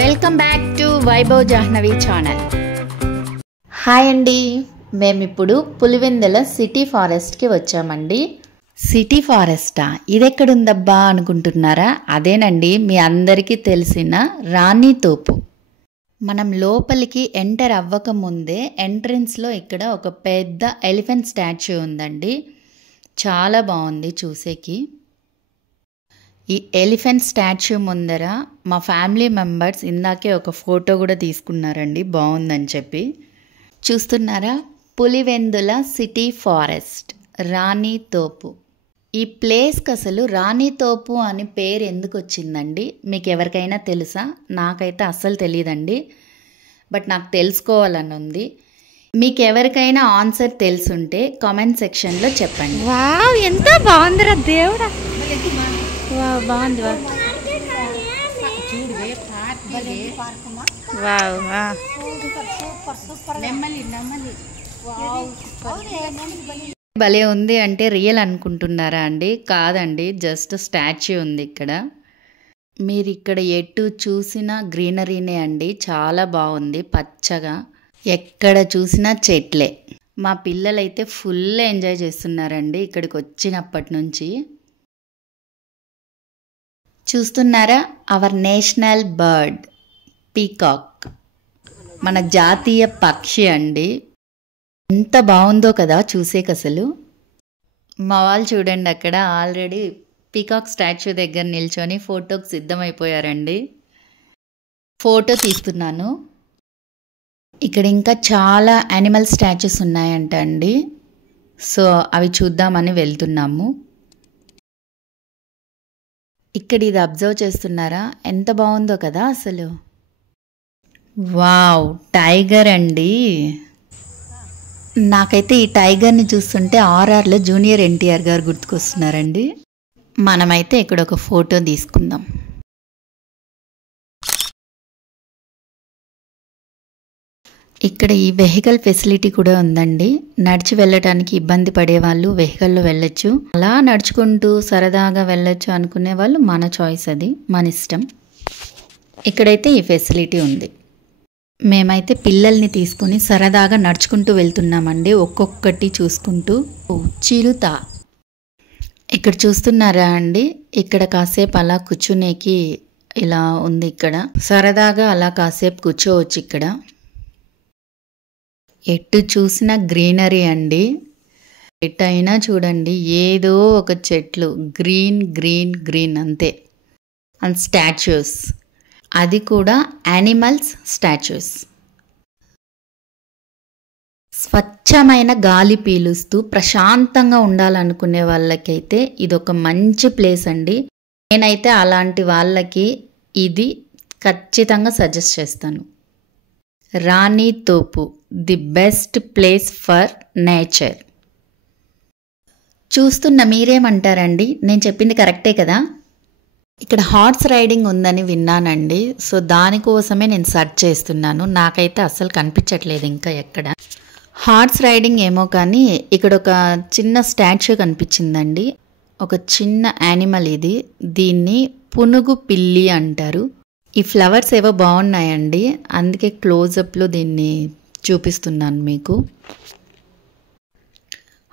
Welcome back to Vaibhav Jahnavi channel. Hi అండి, మేమిప్పుడు Pulivendula city ఫారెస్ట్కి వచ్చామండి. City ఫారెస్టా, ఇదెక్కడుందబ్బా అనుకుంటున్నారా? అదేనండి మీ అందరికీ తెలిసిన రాణి తోపు. మనం లోపలికి ఎంటర్ అవ్వకముందే ఎంట్రన్స్లో ఇక్కడ ఒక పెద్ద ఎలిఫెంట్ స్టాచ్యూ ఉందండి. చాలా బాగుంది చూసేకి. ఈ ఎలిఫెంట్ స్టాచ్యూ ముందర మా ఫ్యామిలీ మెంబర్స్ ఇందాకే ఒక ఫోటో కూడా తీసుకున్నారండి, బాగుందని చెప్పి. చూస్తున్నారా, పులివెందుల సిటీ ఫారెస్ట్ రాణి తోపు. ఈ ప్లేస్కి అసలు రాణి తోపు అని పేరు ఎందుకు వచ్చిందండి? మీకు ఎవరికైనా తెలుసా? నాకైతే అస్సలు తెలియదండి, బట్ నాకు తెలుసుకోవాలని ఉంది. మీకు ఎవరికైనా ఆన్సర్ తెలుసుంటే కామెంట్ సెక్షన్లో చెప్పండి. వావ్, ఎంత బాగుందిరా దేవుడా. వావ్, బాగుంది. వావ్ వావ్, భలే ఉంది. అంటే రియల్ అనుకుంటున్నారా అండి? కాదండి, జస్ట్ స్టాచ్యూ ఉంది ఇక్కడ. మీరు ఇక్కడ ఎటు చూసినా గ్రీనరీనే అండి, చాలా బాగుంది పచ్చగా. ఎక్కడ చూసినా చెట్లే. మా పిల్లలైతే ఫుల్ ఎంజాయ్ చేస్తున్నారండి ఇక్కడికి వచ్చినప్పటి నుంచి. చూస్తున్నారా, అవర్ నేషనల్ బర్డ్ పీకాక్, మన జాతీయ పక్షి అండి. ఎంత బాగుందో కదా చూసేకి అసలు. మా వాళ్ళు చూడండి, అక్కడ ఆల్రెడీ పీకాక్ స్టాచ్యూ దగ్గర నిల్చొని ఫోటోకి సిద్ధమైపోయారండి. ఫోటో తీస్తున్నాను. ఇక్కడ ఇంకా చాలా యానిమల్ స్టాచ్యూస్ ఉన్నాయంట అండి, సో అవి చూద్దామని వెళ్తున్నాము. ఇక్కడ ఇది అబ్జర్వ్ చేస్తున్నారా, ఎంత బాగుందో కదా అసలు. వావ్, టైగర్ అండి. నాకైతే ఈ టైగర్ని చూస్తుంటే ఆర్ఆర్లో జూనియర్ ఎన్టీఆర్ గారు గుర్తుకొస్తున్నారండి. మనమైతే ఇక్కడ ఒక ఫోటో తీసుకుందాం. ఇక్కడ ఈ వెహికల్ ఫెసిలిటీ కూడా ఉందండి. నడిచి వెళ్ళటానికి ఇబ్బంది పడే వాళ్ళు వెహికల్లో వెళ్ళొచ్చు, అలా నడుచుకుంటూ సరదాగా వెళ్ళొచ్చు అనుకునే వాళ్ళు మన చాయిస్, అది మన ఇష్టం. ఇక్కడైతే ఈ ఫెసిలిటీ ఉంది. మేమైతే పిల్లల్ని తీసుకొని సరదాగా నడుచుకుంటూ వెళ్తున్నామండి, ఒక్కొక్కటి చూసుకుంటూ. చిరుత ఇక్కడ చూస్తున్నారా అండి, ఇక్కడ కాసేపు అలా కూర్చునేకి ఇలా ఉంది. ఇక్కడ సరదాగా అలా కాసేపు కూర్చోవచ్చు. ఇక్కడ ఎటు చూసిన గ్రీనరీ అండి. ఎటైనా చూడండి ఏదో ఒక చెట్లు, గ్రీన్ గ్రీన్ గ్రీన్ అంతే. అండ్ స్టాచ్యూస్, అది కూడా యానిమల్స్ స్టాచ్యూస్. స్వచ్ఛమైన గాలి పీలుస్తూ ప్రశాంతంగా ఉండాలనుకునే వాళ్ళకైతే ఇదొక మంచి ప్లేస్ అండి. నేనైతే అలాంటి వాళ్ళకి ఇది ఖచ్చితంగా సజెస్ట్ చేస్తాను. రాణి తోపు, the best place for nature. చూస్తున్న మీరేమంటారండి? నేను చెప్పింది కరెక్టే కదా? ఇక్కడ హార్స్ రైడింగ్ ఉందని విన్నానండి, సో దానికోసమే నేను సెర్చ్ చేస్తున్నాను. నాకైతే అస్సలు కనిపించట్లేదు ఇంకా ఎక్కడ. హార్స్ రైడింగ్ ఏమో కానీ ఇక్కడ ఒక చిన్న స్టాచ్యూ కనిపించిందండి. ఒక చిన్న యానిమల్ ఇది. దీన్ని పునుగు పిల్లి అంటారు. ఈ ఫ్లవర్స్ ఏవో బాగున్నాయండి, అందుకే క్లోజప్లో దీన్ని చూపిస్తున్నాను మీకు.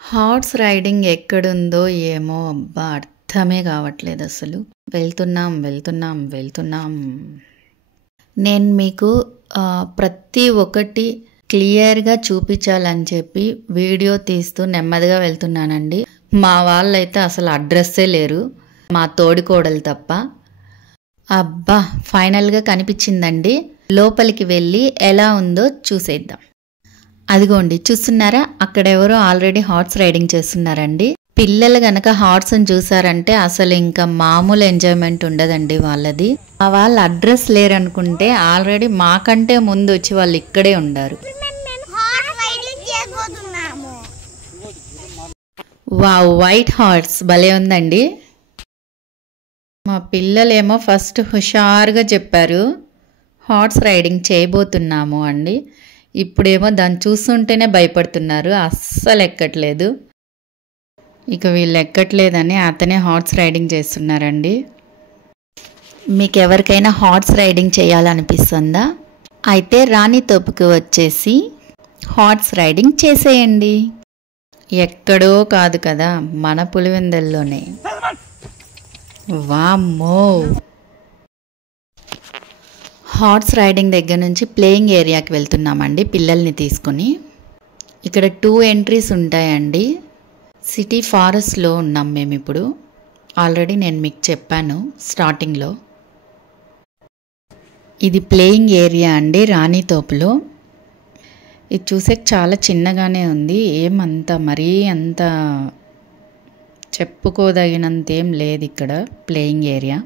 హార్స్ రైడింగ్ ఎక్కడుందో ఏమో అబ్బా, అర్థమే కావట్లేదు అసలు. వెళ్తున్నాం వెళ్తున్నాం వెళ్తున్నాం. నేను మీకు ప్రతి ఒక్కటి క్లియర్గా చూపించాలని చెప్పి వీడియో తీస్తూ నెమ్మదిగా వెళ్తున్నానండి. మా వాళ్ళైతే అసలు అడ్రస్సే లేరు, మా తోడికోడలు తప్ప. అబ్బా, ఫైనల్గా కనిపించిందండి. లోపలికి వెళ్ళి ఎలా ఉందో చూసేద్దాం. అదిగోండి, చూస్తున్నారా, అక్కడెవరో ఆల్రెడీ హార్స్ రైడింగ్ చేస్తున్నారండి. పిల్లలు గనక హార్స్ని చూసారంటే అసలు ఇంకా మామూలు ఎంజాయ్మెంట్ ఉండదండి వాళ్ళది. వాళ్ళ అడ్రస్ లేరనుకుంటే ఆల్రెడీ మాకంటే ముందు వచ్చి వాళ్ళు ఇక్కడే ఉండారు. వావ్, వైట్ హార్స్ భలే ఉందండి. మా పిల్లలేమో ఫస్ట్ హుషారుగా చెప్పారు హార్స్ రైడింగ్ చేయబోతున్నాము అండి. ఇప్పుడేమో దాన్ని చూస్తుంటేనే భయపడుతున్నారు, అస్సలు ఎక్కట్లేదు. ఇక వీళ్ళు ఎక్కట్లేదని అతనే హార్స్ రైడింగ్ చేస్తున్నారండి. మీకు ఎవరికైనా హార్స్ రైడింగ్ చేయాలనిపిస్తుందా? అయితే రాణితోపుకి వచ్చేసి హార్స్ రైడింగ్ చేసేయండి. ఎక్కడో కాదు కదా, మన పులివెందుల్లోనే. వామ్మో! హార్స్ రైడింగ్ దగ్గర నుంచి ప్లేయింగ్ ఏరియాకి వెళ్తున్నామండి పిల్లల్ని తీసుకుని. ఇక్కడ 2 ఎంట్రీస్ ఉంటాయండి. సిటీ ఫారెస్ట్లో ఉన్నాం మేము ఇప్పుడు. ఆల్రెడీ నేను మీకు చెప్పాను స్టార్టింగ్లో. ఇది ప్లేయింగ్ ఏరియా అండి రాణితోపులో. ఇది చూసే చాలా చిన్నగానే ఉంది, ఏమంత మరీ అంత చెప్పుకోదగినంత ఏం లేదు ఇక్కడ ప్లేయింగ్ ఏరియా.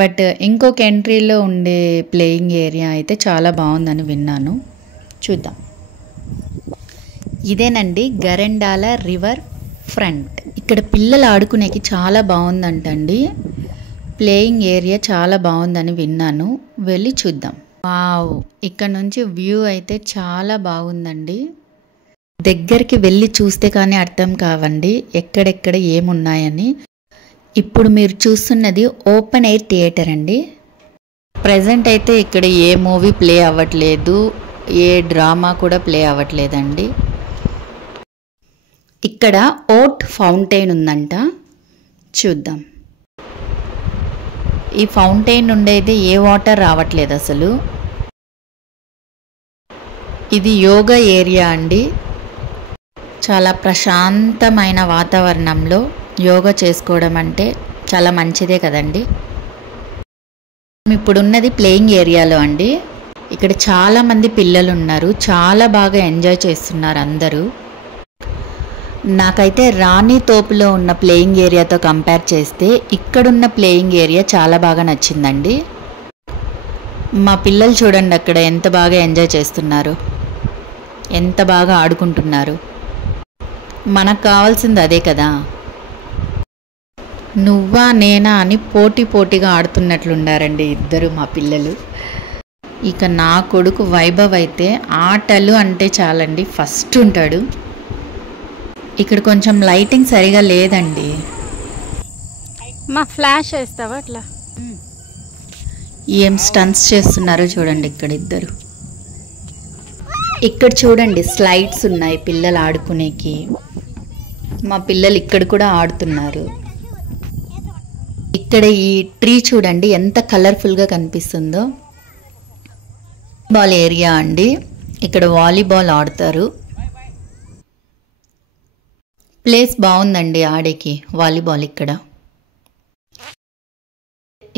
బట్ ఇంకొక ఎంట్రీలో ఉండే ప్లేయింగ్ ఏరియా అయితే చాలా బాగుందని విన్నాను, చూద్దాం. ఇదేనండి గరెండాల రివర్ ఫ్రంట్. ఇక్కడ పిల్లలు ఆడుకునేకి చాలా బాగుందంటండి. ప్లేయింగ్ ఏరియా చాలా బాగుందని విన్నాను, వెళ్ళి చూద్దాం. వావ్, ఇక్కడ నుంచి వ్యూ అయితే చాలా బాగుందండి. దగ్గరికి వెళ్ళి చూస్తే కానీ అర్థం కావండి ఎక్కడెక్కడ ఏమున్నాయని. ఇప్పుడు మీరు చూస్తున్నది ఓపెన్ ఎయిర్ థియేటర్ అండి. ప్రజెంట్ అయితే ఇక్కడ ఏ మూవీ ప్లే అవ్వట్లేదు, ఏ డ్రామా కూడా ప్లే అవ్వట్లేదండి. ఇక్కడ ఓట్ ఫౌంటైన్ ఉందంట, చూద్దాం. ఈ ఫౌంటైన్ నుండి అయితే ఏ వాటర్ రావట్లేదు అసలు. ఇది యోగా ఏరియా అండి. చాలా ప్రశాంతమైన వాతావరణంలో యోగా చేసుకోవడం అంటే చాలా మంచిదే కదండి. ఇప్పుడున్నది ప్లేయింగ్ ఏరియాలో అండి. ఇక్కడ చాలామంది పిల్లలు ఉన్నారు, చాలా బాగా ఎంజాయ్ చేస్తున్నారు అందరూ. నాకైతే రాణితోపులో ఉన్న ప్లేయింగ్ ఏరియాతో కంపేర్ చేస్తే ఇక్కడున్న ప్లేయింగ్ ఏరియా చాలా బాగా నచ్చిందండి. మా పిల్లలు చూడండి అక్కడ ఎంత బాగా ఎంజాయ్ చేస్తున్నారు, ఎంత బాగా ఆడుకుంటున్నారు. మనకు కావాల్సింది అదే కదా. నువ్వా నేనా అని పోటీగా ఆడుతున్నట్లుండారండి ఇద్దరు మా పిల్లలు. ఇక నా కొడుకు వైభవ్ అయితే ఆటలు అంటే చాలండి, ఫస్ట్ ఉంటాడు. ఇక్కడ కొంచెం లైటింగ్ సరిగా లేదండి. మా ఫ్లాష్ వేస్తావా అట్లా? ఏం స్టంట్స్ చేస్తున్నారో చూడండి ఇక్కడ ఇద్దరు. ఇక్కడ చూడండి స్లైడ్స్ ఉన్నాయి పిల్లలు ఆడుకునేకి. మా పిల్లలు ఇక్కడ కూడా ఆడుతున్నారు. ఇక్కడ ఈ ట్రీ చూడండి ఎంత కలర్ఫుల్గా కనిపిస్తుందో. వాలీబాల్ ఏరియా అండి, ఇక్కడ వాలీబాల్ ఆడతారు. ప్లేస్ బాగుందండి ఆడేకి వాలీబాల్.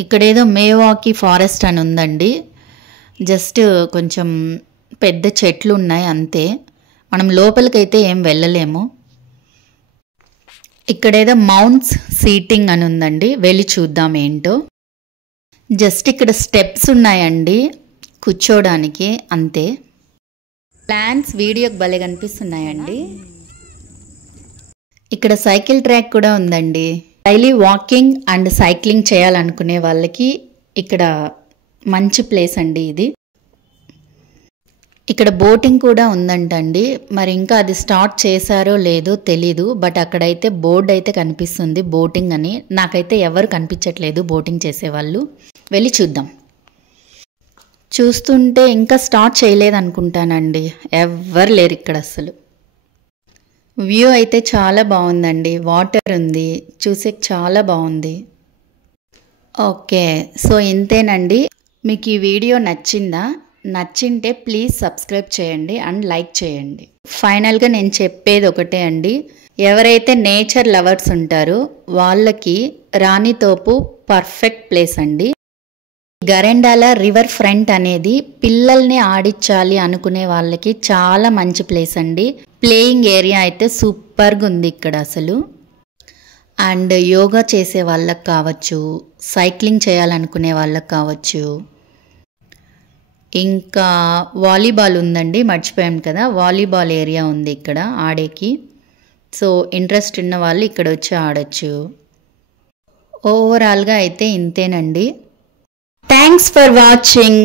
ఇక్కడేదో మేవాకి ఫారెస్ట్ అని ఉందండి. జస్ట్ కొంచెం పెద్ద చెట్లు ఉన్నాయి అంతే, మనం లోపలికైతే ఏం వెళ్ళలేము. ఇక్కడేదో మౌంట్స్ సీటింగ్ అని ఉందండి, వెళ్ళి చూద్దాం ఏంటో. జస్ట్ ఇక్కడ స్టెప్స్ ఉన్నాయండి కూర్చోడానికి అంతే. ప్లాన్స్ వీడియోకి భలే కనిపిస్తున్నాయండి. ఇక్కడ సైకిల్ ట్రాక్ కూడా ఉందండి. డైలీ వాకింగ్ అండ్ సైక్లింగ్ చేయాలనుకునే వాళ్ళకి ఇక్కడ మంచి ప్లేస్ అండి ఇది. ఇక్కడ బోటింగ్ కూడా ఉందంటండి, మరి ఇంకా అది స్టార్ట్ చేశారో లేదో తెలీదు. బట్ అక్కడైతే బోర్డు అయితే కనిపిస్తుంది బోటింగ్ అని. నాకైతే ఎవరు కనిపించట్లేదు బోటింగ్ చేసేవాళ్ళు, వెళ్ళి చూద్దాం. చూస్తుంటే ఇంకా స్టార్ట్ చేయలేదు అనుకుంటానండి, ఎవ్వరు లేరు ఇక్కడ అసలు. వ్యూ అయితే చాలా బాగుందండి, వాటర్ ఉంది, చూసే చాలా బాగుంది. ఓకే, సో ఇంతేనండి. మీకు ఈ వీడియో నచ్చిందా? నచ్చింటే ప్లీజ్ సబ్స్క్రైబ్ చేయండి అండ్ లైక్ చేయండి. ఫైనల్గా నేను చెప్పేది ఒకటే అండి, ఎవరైతే నేచర్ లవర్స్ ఉంటారో వాళ్ళకి రాణితోపు పర్ఫెక్ట్ ప్లేస్ అండి. గరెండాల రివర్ ఫ్రంట్ అనేది పిల్లల్ని ఆడించాలి అనుకునే వాళ్ళకి చాలా మంచి ప్లేస్ అండి. ప్లేయింగ్ ఏరియా అయితే సూపర్గా ఉంది ఇక్కడ అసలు. అండ్ యోగా చేసే వాళ్ళకి కావచ్చు, సైక్లింగ్ చేయాలనుకునే వాళ్ళకి కావచ్చు, ఇంకా వాలీబాల్ ఉందండి, మర్చిపోయాం కదా, వాలీబాల్ ఏరియా ఉంది ఇక్కడ ఆడేకి. సో ఇంట్రెస్ట్ ఉన్న వాళ్ళు ఇక్కడ వచ్చి ఆడచ్చు. ఓవరాల్గా అయితే ఇంతేనండి. Thanks for watching.